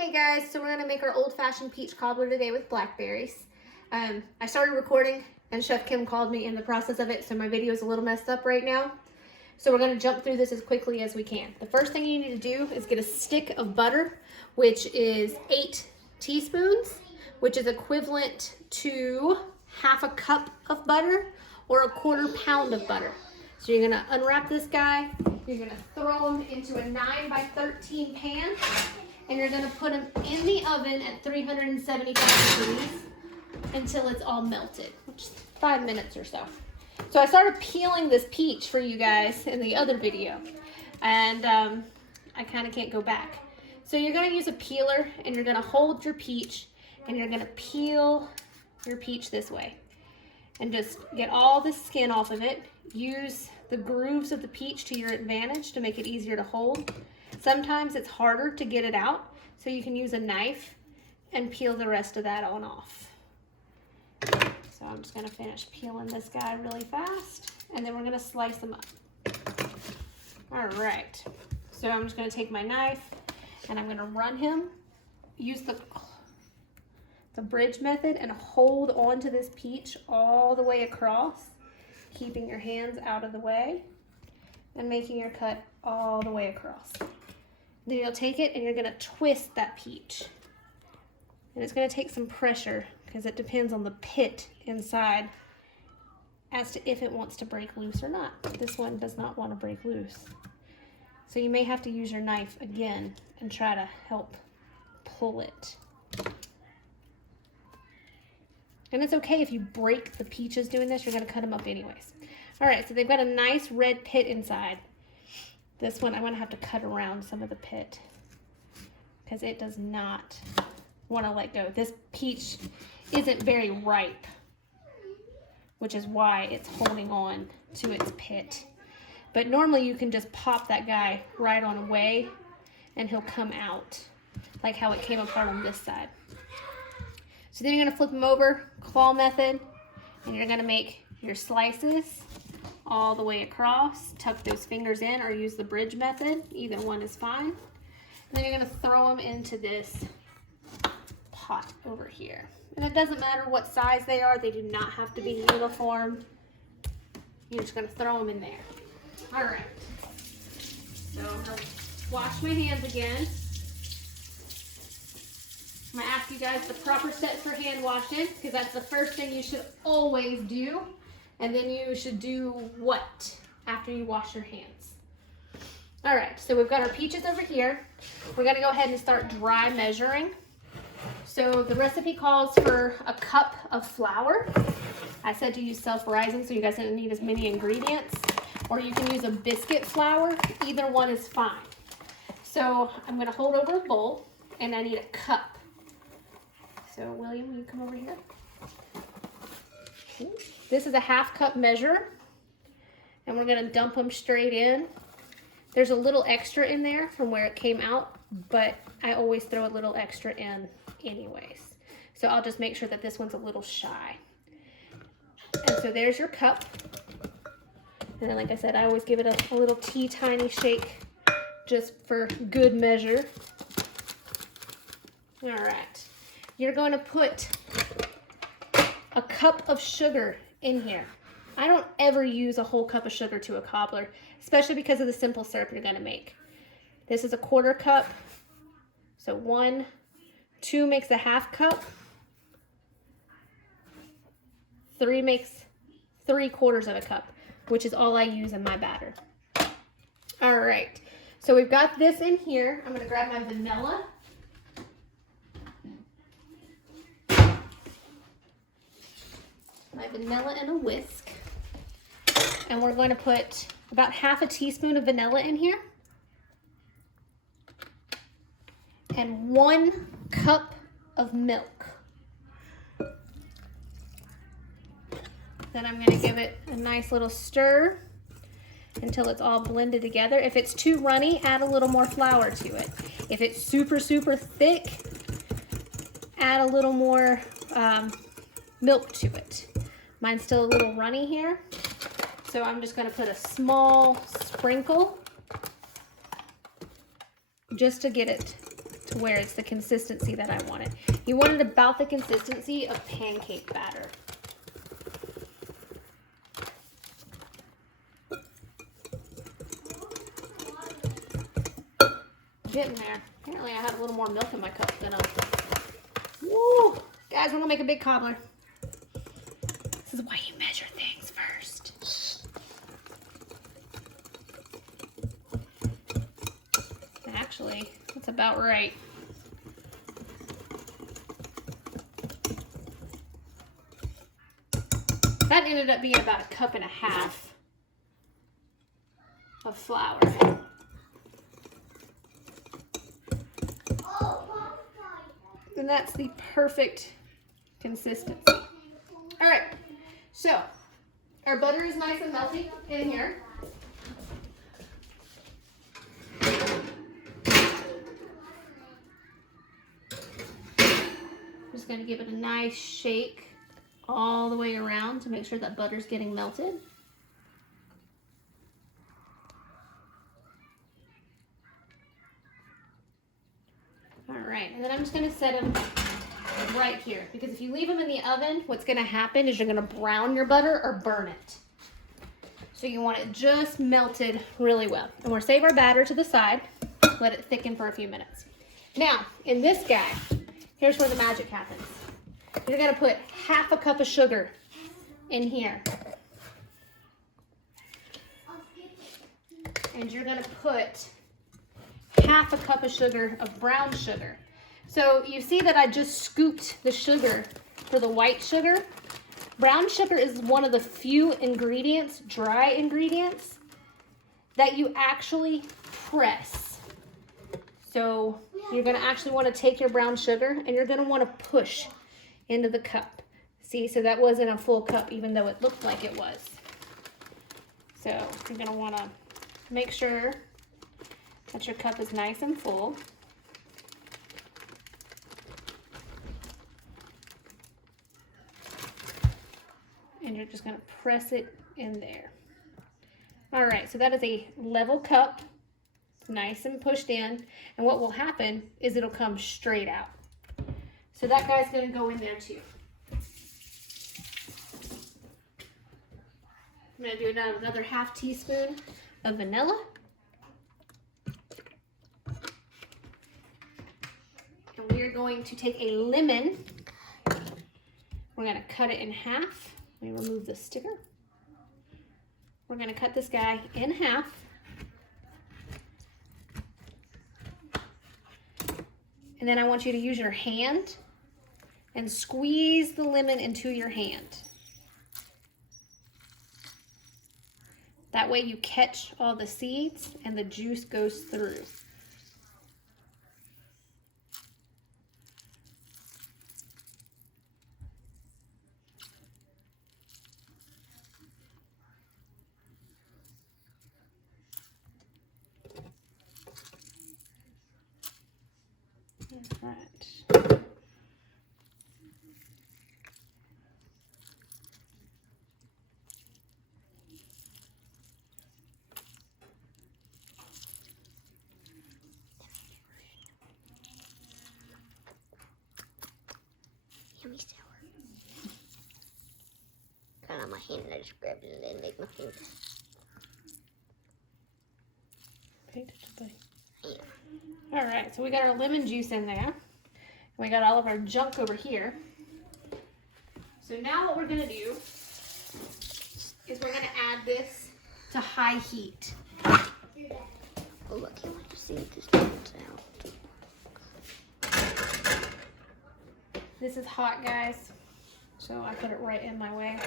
Hey guys, so we're gonna make our old-fashioned peach cobbler today with blackberries. I started recording and Chef Kim called me in the process of it, so my video is a little messed up right now. So we're gonna jump through this as quickly as we can. The first thing you need to do is get a stick of butter, which is 8 teaspoons, which is equivalent to half a cup of butter or a 1/4 pound of butter. So you're gonna unwrap this guy, you're gonna throw him into a 9 by 13 pan, and you're gonna put them in the oven at 375 degrees until it's all melted, which is 5 minutes or so. So I started peeling this peach for you guys in the other video, and I kind of can't go back. So you're gonna use a peeler, and you're gonna hold your peach, and you're gonna peel your peach this way, and just get all the skin off of it. Use the grooves of the peach to your advantage to make it easier to hold. Sometimes it's harder to get it out, so you can use a knife and peel the rest of that on off. So I'm just gonna finish peeling this guy really fast, and then we're gonna slice them up. All right, so I'm just gonna take my knife, and I'm gonna run him, use the bridge method, and hold onto this peach all the way across, keeping your hands out of the way, and making your cut all the way across. Then you'll take it and you're gonna twist that peach. And it's gonna take some pressure because it depends on the pit inside as to if it wants to break loose or not. This one does not want to break loose. So you may have to use your knife again and try to help pull it. And it's okay if you break the peaches doing this, you're gonna cut them up anyways. All right, so they've got a nice red pit inside. This one, I'm gonna have to cut around some of the pit because it does not wanna let go. This peach isn't very ripe, which is why it's holding on to its pit. But normally you can just pop that guy right on away and he'll come out, like how it came apart on this side. So then you're gonna flip them over, claw method, and you're gonna make your slices all the way across. Tuck those fingers in or use the bridge method. Either one is fine. And then you're gonna throw them into this pot over here. And it doesn't matter what size they are. They do not have to be uniform. You're just gonna throw them in there. All right. So I'm gonna wash my hands again. I'm gonna ask you guys the proper steps for hand washing because that's the first thing you should always do. And then you should do what after you wash your hands? All right, so we've got our peaches over here. We're gonna go ahead and start dry measuring. So the recipe calls for a cup of flour. I said to use self-rising, so you guys didn't need as many ingredients. Or you can use a biscuit flour. Either one is fine. So I'm gonna hold over a bowl, and I need a cup. So William, will you come over here? Okay. This is a 1/2 cup measure, and we're gonna dump them straight in. There's a little extra in there from where it came out, but I always throw a little extra in anyways. So I'll just make sure that this one's a little shy. And so there's your cup. And then, like I said, I always give it a little tiny shake just for good measure. All right. You're going to put a cup of sugar in here. I don't ever use a whole cup of sugar to a cobbler, especially because of the simple syrup you're going to make. This is a 1/4 cup. So 1, 2 makes a 1/2 cup. 3 makes 3/4 of a cup, which is all I use in my batter. All right. So we've got this in here. I'm going to grab my vanilla. My vanilla in a whisk, and we're going to put about 1/2 teaspoon of vanilla in here, and 1 cup of milk. Then I'm going to give it a nice little stir until it's all blended together. If it's too runny, add a little more flour to it. If it's super thick, add a little more milk to it. Mine's still a little runny here, so I'm just gonna put a small sprinkle just to get it to where it's the consistency that I wanted. You want it about the consistency of pancake batter. Getting there. Apparently I had a little more milk in my cup than Woo! Guys, we're gonna make a big cobbler. This is why you measure things first. Actually, that's about right. That ended up being about 1.5 cups of flour. And that's the perfect consistency. All right, so our butter is nice and melty in here. Just gonna give it a nice shake all the way around to make sure that butter's getting melted. All right, and then I'm just gonna set them right here, because if you leave them in the oven, what's gonna happen is you're gonna brown your butter or burn it. So you want it just melted really well. And we'll save our batter to the side, let it thicken for a few minutes. Now, in this guy, here's where the magic happens. You're gonna put 1/2 cup of sugar in here. And you're gonna put 1/2 cup of sugar, of brown sugar. So you see that I just scooped the sugar for the white sugar. Brown sugar is one of the few ingredients, dry ingredients, that you actually press. So you're gonna actually wanna take your brown sugar and you're gonna wanna push into the cup. See, so that wasn't a full cup even though it looked like it was. So you're gonna wanna make sure that your cup is nice and full. And you're just gonna press it in there. All right, so that is a level cup, nice and pushed in. And what will happen is it'll come straight out. So that guy's gonna go in there too. I'm gonna do another 1/2 teaspoon of vanilla. And we are going to take a lemon. We're gonna cut it in half. Let me remove the sticker. We're gonna cut this guy in half. And then I want you to use your hand and squeeze the lemon into your hand. That way you catch all the seeds and the juice goes through. All right. Yummy sour. Kind of my hand, I just grabbed it and make my finger. Yeah. All right, so we got our lemon juice in there. And we got all of our junk over here. So now what we're gonna do is we're gonna add this to high heat. Oh, I can't wait to see what this turns out. This is hot, guys. So I put it right in my way.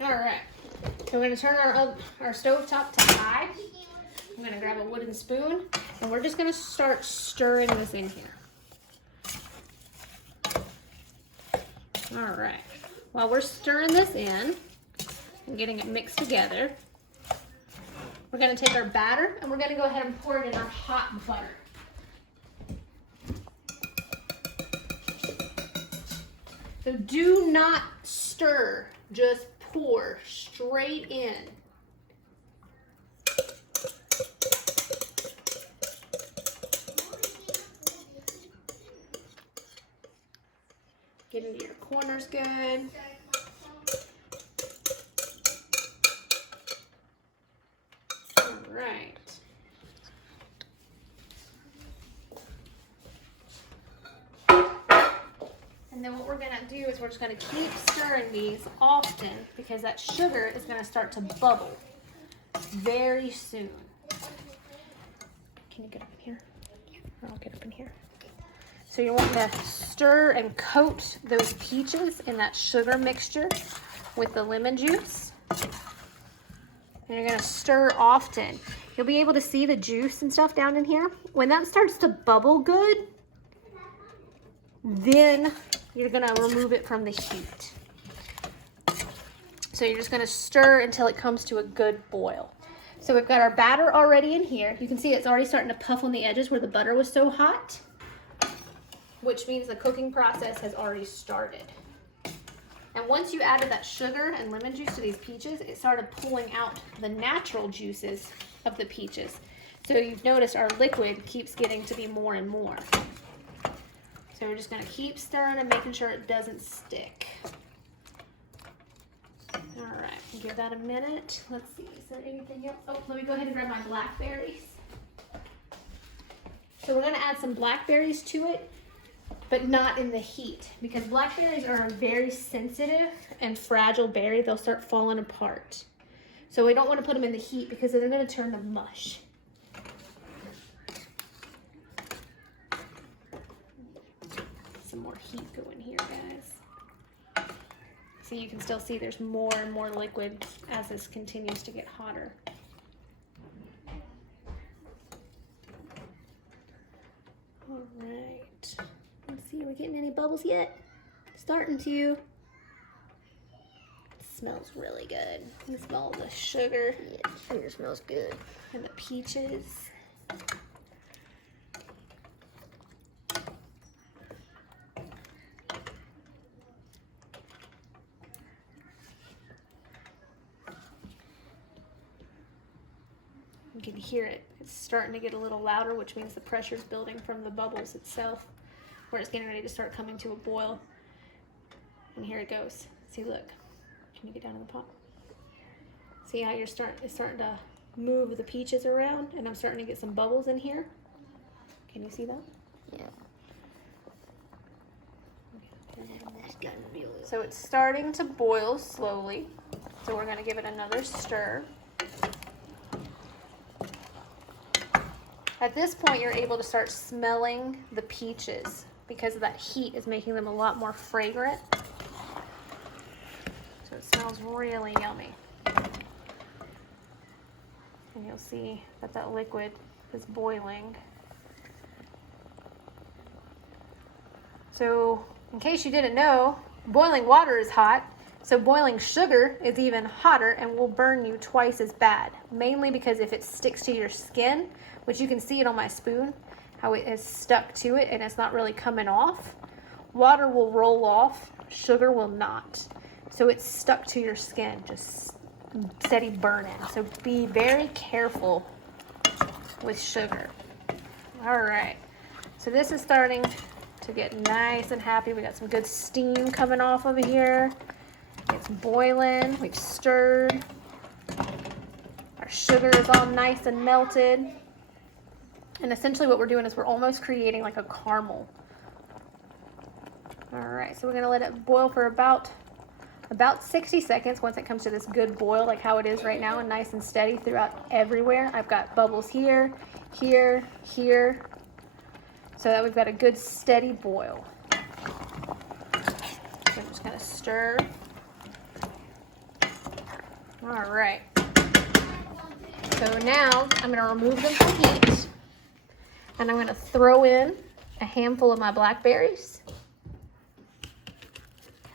All right, so we're gonna turn our stove top to high. I'm gonna grab a wooden spoon and we're just gonna start stirring this in here. All right, while we're stirring this in and getting it mixed together, we're gonna take our batter and we're gonna go ahead and pour it in our hot butter. So do not stir, just pour straight in. Get into your corners good. All right. And then what we're gonna do is we're just gonna keep stirring these often because that sugar is gonna start to bubble very soon. Can you get up in here? Or I'll get up in here. So you want to stir and coat those peaches in that sugar mixture with the lemon juice. And you're gonna stir often. You'll be able to see the juice and stuff down in here. When that starts to bubble good, then you're gonna remove it from the heat. So you're just gonna stir until it comes to a good boil. So we've got our batter already in here. You can see it's already starting to puff on the edges where the butter was so hot, which means the cooking process has already started. And once you added that sugar and lemon juice to these peaches, it started pulling out the natural juices of the peaches. So you've noticed our liquid keeps getting to be more and more. So we're just gonna keep stirring and making sure it doesn't stick. All right, give that a minute. Let's see, is there anything else? Oh, let me go ahead and grab my blackberries. So we're gonna add some blackberries to it, but not in the heat, because blackberries are a very sensitive and fragile berry. They'll start falling apart. So we don't want to put them in the heat because they're going to turn to mush. Some more heat going here, guys. So you can still see there's more and more liquid as this continues to get hotter. All right. Let's see, are we getting any bubbles yet? Starting to. It smells really good. You can smell the sugar. Yeah, the sugar smells good. And the peaches. You can hear it. It's starting to get a little louder, which means the pressure's building from the bubbles itself, where it's getting ready to start coming to a boil. And here it goes. See, look. Can you get down in the pot? See how it's starting to move the peaches around, and I'm starting to get some bubbles in here. Can you see that? Yeah. That's gotten real. So it's starting to boil slowly. So we're gonna give it another stir. At this point, you're able to start smelling the peaches because of that heat is making them a lot more fragrant. So it smells really yummy. And you'll see that that liquid is boiling. So in case you didn't know, boiling water is hot. So boiling sugar is even hotter and will burn you twice as bad, mainly because if it sticks to your skin, which you can see it on my spoon, how it is stuck to it and it's not really coming off. Water will roll off, sugar will not. So it's stuck to your skin, just steady burning. So be very careful with sugar. All right, so this is starting to get nice and happy. We got some good steam coming off of here. It's boiling, we've stirred. Our sugar is all nice and melted. And essentially what we're doing is we're almost creating like a caramel. All right, so we're gonna let it boil for about 60 seconds. Once it comes to this good boil, like how it is right now, and nice and steady throughout everywhere. I've got bubbles here, here, here, so that we've got a good steady boil. So I'm just gonna stir. All right. So now I'm gonna remove them from heat, and I'm gonna throw in a handful of my blackberries.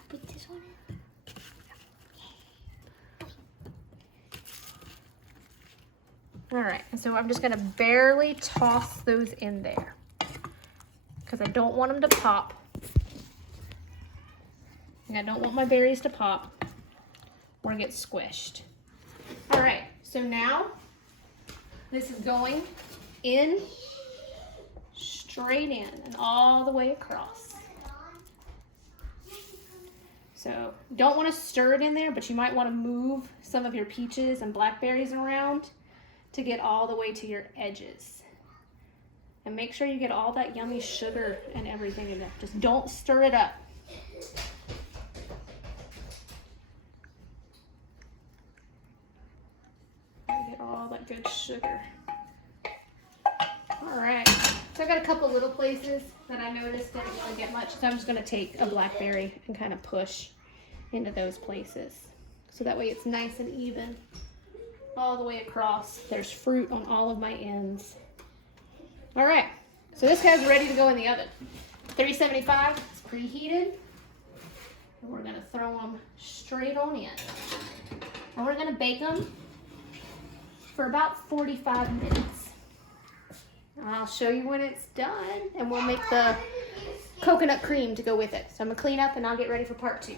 Put this one in. All right, and so I'm just gonna barely toss those in there because I don't want them to pop. And I don't want my berries to pop or get squished. All right, so now this is going in, straight in, and all the way across. So don't want to stir it in there, but you might want to move some of your peaches and blackberries around to get all the way to your edges. And make sure you get all that yummy sugar and everything in there. Just don't stir it up. Get all that good sugar. All right, so I got a couple little places that I noticed didn't really get much, so I'm just gonna take a blackberry and kind of push into those places. So that way it's nice and even all the way across. There's fruit on all of my ends. All right, so this guy's ready to go in the oven. 375, it's preheated. And we're gonna throw them straight on in. And we're gonna bake them for about 45 minutes. I'll show you when it's done, and we'll make the coconut cream to go with it. So I'm gonna clean up and I'll get ready for part 2.